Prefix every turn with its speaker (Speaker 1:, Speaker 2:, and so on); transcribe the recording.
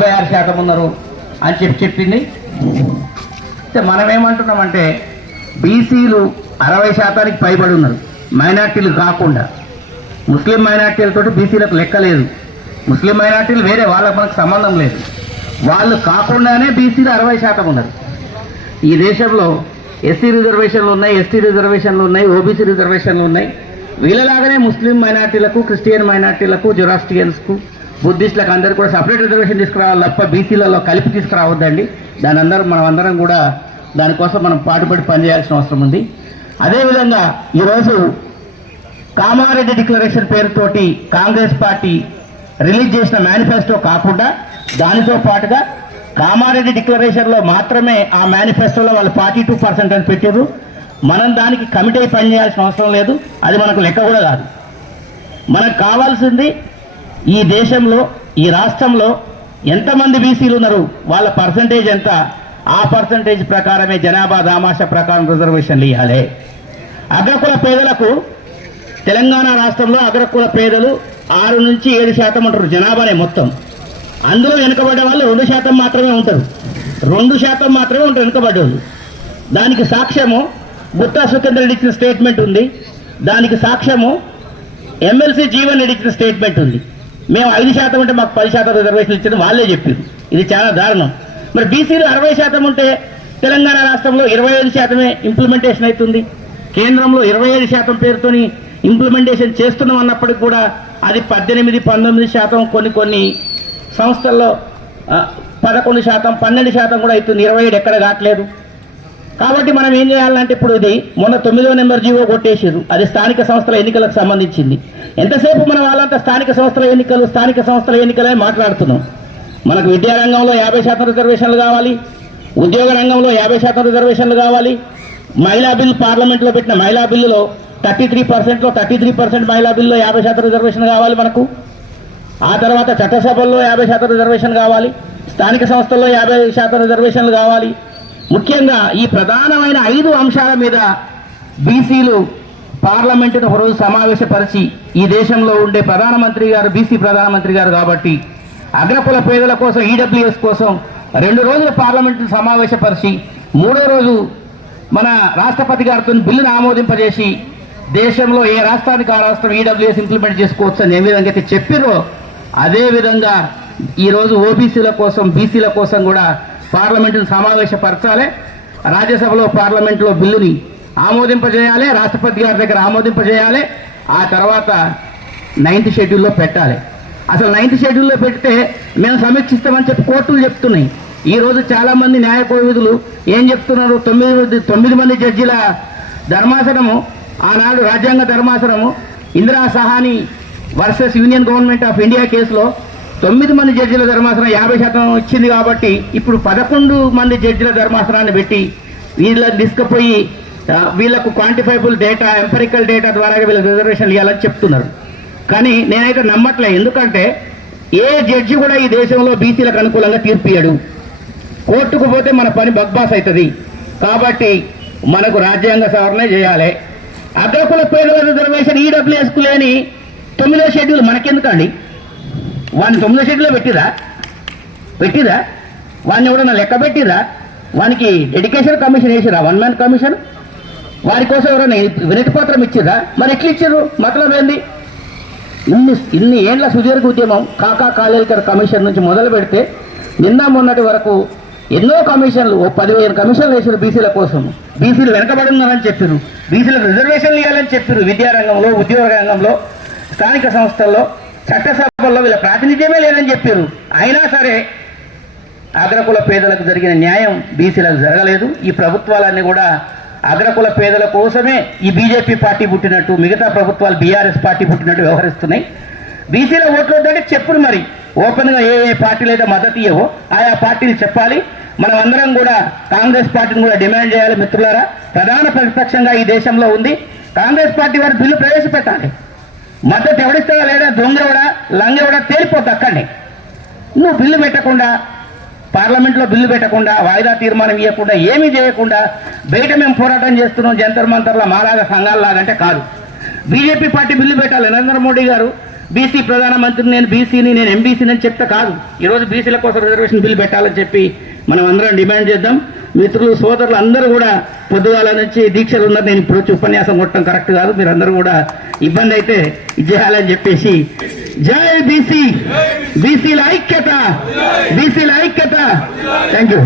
Speaker 1: యాభై ఆరు శాతం ఉన్నారు అని చెప్పి చెప్పింది. అయితే మనమేమంటున్నామంటే బీసీలు అరవై శాతానికి పైబడి ఉన్నారు. మైనార్టీలు కాకుండా. ముస్లిం మైనార్టీలతో బీసీలకు లెక్క లేదు. ముస్లిం మైనార్టీలు వేరే వాళ్ళకి మనకు సంబంధం లేదు. వాళ్ళు కాకుండానే బీసీలు అరవై శాతం ఉన్నారు. ఈ దేశంలో ఎస్సీ రిజర్వేషన్లు ఉన్నాయి ఎస్టీ రిజర్వేషన్లు ఉన్నాయి ఓబీసీ రిజర్వేషన్లు ఉన్నాయి. వీళ్ళలాగానే ముస్లిం మైనార్టీలకు క్రిస్టియన్ మైనార్టీలకు జొరాస్టియన్స్కు బుద్ధిస్టులకు అందరూ కూడా సపరేట్ రిజర్వేషన్ తీసుకురావాలి తప్ప బీసీలలో కలిపి తీసుకురావద్దండి. దాని అందరం మనం అందరం కూడా దానికోసం మనం పాటుపడి పనిచేయాల్సిన అవసరం ఉంది. అదేవిధంగా ఈరోజు కామారెడ్డి డిక్లరేషన్ పేరుతోటి కాంగ్రెస్ పార్టీ రిలీజ్ చేసిన మేనిఫెస్టో కాకుండా దానితో పాటుగా కామారెడ్డి డిక్లరేషన్లో మాత్రమే ఆ మేనిఫెస్టోలో వాళ్ళు ఫార్టీ టూ పర్సెంట్ అని పెట్టారు మనం దానికి కమిటీ పనిచేయాల్సిన అవసరం లేదు. అది మనకు లెక్క కూడా కాదు. మనకు కావాల్సింది ఈ దేశంలో ఈ రాష్ట్రంలో ఎంతమంది బీసీలు ఉన్నారు? వాళ్ళ పర్సంటేజ్ ఎంత? ఆ పర్సంటేజ్ ప్రకారమే జనాభా దామాష ప్రకారం రిజర్వేషన్లు ఇవ్వాలి అగ్రకుల పేదలకు తెలంగాణ రాష్ట్రంలో అగ్రకుల పేదలు ఆరు నుంచి ఏడు శాతం ఉంటారు జనాభానే మొత్తం. అందులో వెనుకబడ్డ వాళ్ళు రెండు శాతం మాత్రమే ఉంటారు. రెండు శాతం మాత్రమే ఉంటారు వెనుకబడేవాళ్ళు దానికి సాక్ష్యము గుత్తా సుఖేందర్ రెడ్డి ఇచ్చిన స్టేట్మెంట్ ఉంది. దానికి సాక్ష్యము ఎమ్మెల్సీ జీవన్ రెడ్డి ఇచ్చిన స్టేట్మెంట్ ఉంది. మేము ఐదు శాతం ఉంటే మాకు పది శాతం రిజర్వేషన్ ఇచ్చింది వాళ్ళే చెప్పారు ఇది చాలా దారుణం. మరి బీసీలు అరవై శాతం ఉంటే తెలంగాణ రాష్ట్రంలో ఇరవై ఐదు శాతమే ఇంప్లిమెంటేషన్ అవుతుంది. కేంద్రంలో ఇరవై ఐదు శాతం పేరుతోని ఇంప్లిమెంటేషన్ చేస్తున్నాం అన్నప్పటికీ కూడా అది పద్దెనిమిది పంతొమ్మిది శాతం కొన్ని కొన్ని సంస్థల్లో పదకొండు శాతం పన్నెండు శాతం కూడా అవుతుంది. ఇరవై ఏడు ఎక్కడ కావట్లేదు కాబట్టి మనం ఏం చేయాలంటే ఇప్పుడు ఇది మొన్న తొమ్మిదో నెంబర్ జీవో కొట్టేసారు అది స్థానిక సంస్థల ఎన్నికలకు సంబంధించింది. ఎంతసేపు మన వాళ్ళంతా స్థానిక సంస్థల ఎన్నికలు స్థానిక సంస్థల ఎన్నికలే మాట్లాడుతున్నాం. మనకు విద్యారంగంలో యాభై శాతం రిజర్వేషన్లు కావాలి ఉద్యోగ రంగంలో యాభై శాతం రిజర్వేషన్లు కావాలి మహిళా బిల్లు పార్లమెంట్లో పెట్టిన మహిళా బిల్లులో థర్టీ త్రీ పర్సెంట్లో థర్టీ త్రీ పర్సెంట్ మహిళా బిల్లులో యాభై శాతం రిజర్వేషన్ కావాలి మనకు. ఆ తర్వాత చట్టసభల్లో యాభై శాతం రిజర్వేషన్ కావాలి స్థానిక సంస్థల్లో యాభై శాతం రిజర్వేషన్లు కావాలి ముఖ్యంగా ఈ ప్రధానమైన ఐదు అంశాల మీద బీసీలు పార్లమెంటును ఒకరోజు సమావేశపరిచి ఈ దేశంలో ఉండే ప్రధానమంత్రి గారు బీసీ ప్రధానమంత్రి గారు కాబట్టి అగ్రకుల పేదల కోసం ఈడబ్ల్యూఎస్ కోసం రెండు రోజులు పార్లమెంటును సమావేశపరిచి మూడో రోజు మన రాష్ట్రపతి గారితో బిల్లును ఆమోదింపజేసి దేశంలో ఏ రాష్ట్రానికి ఆ రాష్ట్రం ఈడబ్ల్యూఎస్ ఇంప్లిమెంట్ చేసుకోవచ్చు అని ఏ విధంగా అయితే చెప్పిరో అదే విధంగా ఈరోజు ఓబీసీల కోసం బీసీల కోసం కూడా పార్లమెంటును సమావేశపరచాలి. రాజ్యసభలో పార్లమెంట్లో బిల్లుని ఆమోదింపజేయాలి. రాష్ట్రపతి గారి దగ్గర ఆమోదింపజేయాలి. ఆ తర్వాత నైన్త్ షెడ్యూల్లో పెట్టాలి. అసలు నైన్త్ షెడ్యూల్లో పెడితే మేము సమీక్షిస్తామని చెప్పి కోర్టులు చెప్తున్నాయి. ఈ రోజు చాలా మంది న్యాయ కోవిధులు ఏం చెప్తున్నారు? తొమ్మిది తొమ్మిది మంది జడ్జిల ధర్మాసనము ఆనాడు రాజ్యాంగ ధర్మాసనము Indira Sawhney versus union government of India కేసులో తొమ్మిది మంది జడ్జిల ధర్మాసనం యాభై శాతం ఇచ్చింది కాబట్టి ఇప్పుడు పదకొండు మంది జడ్జిల ధర్మాసనాన్ని పెట్టి వీళ్ళని తీసుకుపోయి వీళ్ళకు క్వాంటిఫైబుల్ డేటా ఎంపరికల్ డేటా ద్వారా వీళ్ళకి రిజర్వేషన్ ఇవ్వాలని చెప్తున్నారు. కానీ నేనైతే నమ్మట్లే. ఎందుకంటే ఏ జడ్జి కూడా ఈ దేశంలో బీసీలకు అనుకూలంగా తీర్పు ఇయ్యడు. కోర్టుకు పోతే మన పని బగ్బాస్ అవుతుంది. కాబట్టి మనకు రాజ్యాంగ సవరణ చేయాలి. అగ్రకుల పేదల రిజర్వేషన్ ఈడబ్ల్యూఎస్కు లేని తొమ్మిదో షెడ్యూల్ మనకెందుకండి? వాడిని తొమ్మిదో సీట్లో పెట్టిరా? పెట్టిరా? వాడిని ఎవడన్నా లెక్క పెట్టిరా? వానికి dedication commission వేసిరా? One man commission? వారి కోసం ఎవరైనా వినతి పత్రం ఇచ్చిరా మరి ఎట్లా ఇచ్చారు మతలం ఏంది? ఇన్ని ఇన్ని ఏండ్ల సుదీర్ఘ ఉద్యమం కాకా కాలేకర్ కమిషన్ నుంచి మొదలు పెడితే నిన్న మొన్నటి వరకు ఎన్నో కమిషన్లు ఓ పదివేల కమిషన్లు వేసారు బీసీల కోసం. బీసీలు వెనకబడున్నారని చెప్పారు బీసీలకు రిజర్వేషన్లు ఇవ్వాలని చెప్పారు విద్యారంగంలో ఉద్యోగ రంగంలో స్థానిక సంస్థల్లో. చట్టసభల్లో వీళ్ళ ప్రాతినిధ్యమే లేదని చెప్పారు. అయినా సరే అగ్రకుల పేదలకు జరిగిన న్యాయం బీసీలకు జరగలేదు. ఈ ప్రభుత్వాలన్నీ కూడా అగ్రకుల పేదల కోసమే ఈ బీజేపీ పార్టీ పుట్టినట్టు మిగతా ప్రభుత్వాలు బీఆర్ఎస్ పార్టీ పుట్టినట్టు వ్యవహరిస్తున్నాయి. బీసీల ఓట్లు వద్దంటే చెప్పురు మరి. ఓపెన్గా ఏ ఏ పార్టీలు అయితే మద్దతు ఇవ్వవో ఆయా పార్టీలు చెప్పాలి. మనం అందరం కూడా కాంగ్రెస్ పార్టీని కూడా డిమాండ్ చేయాలి మిత్రులారా. ప్రధాన ప్రతిపక్షంగా ఈ దేశంలో ఉంది. కాంగ్రెస్ పార్టీ వారు బిల్లు ప్రవేశపెట్టాలి. మద్దతు ఎవడిస్తాడా లేదా? దొంగవడా లంగవడా తేలిపోద్ది అక్కడనే. నువ్వు బిల్లు పెట్టకుండా పార్లమెంట్లో బిల్లు పెట్టకుండా వాయిదా తీర్మానం ఇవ్వకుండా ఏమీ చేయకుండా బయట మేము పోరాటం చేస్తున్నాం జంతర్ మంతర్ల మాలాగా సంఘాలలాగంటే కాదు. బీజేపీ పార్టీ బిల్లు పెట్టాలి. నరేంద్ర మోడీ గారు బీసీ ప్రధానమంత్రిని నేను బీసీని నేను ఎంబీసీని అని చెప్తే కాదు. ఈరోజు బీసీల కోసం రిజర్వేషన్ బిల్లు పెట్టాలని చెప్పి మనం అందరం డిమాండ్ చేద్దాం. మిత్రులు సోదరులు అందరూ కూడా పొద్దుగాల నుంచి దీక్షలు ఉన్నారు నేను ఇప్పుడు వచ్చి ఉపన్యాసం కొట్టడం కరెక్ట్ కాదు. మీరు అందరూ కూడా ఇబ్బంది అయితే ఇది చేయాలని చెప్పేసి. జై బీసీ! బీసీల ఐక్యత! బీసీల ఐక్యత! Thank you.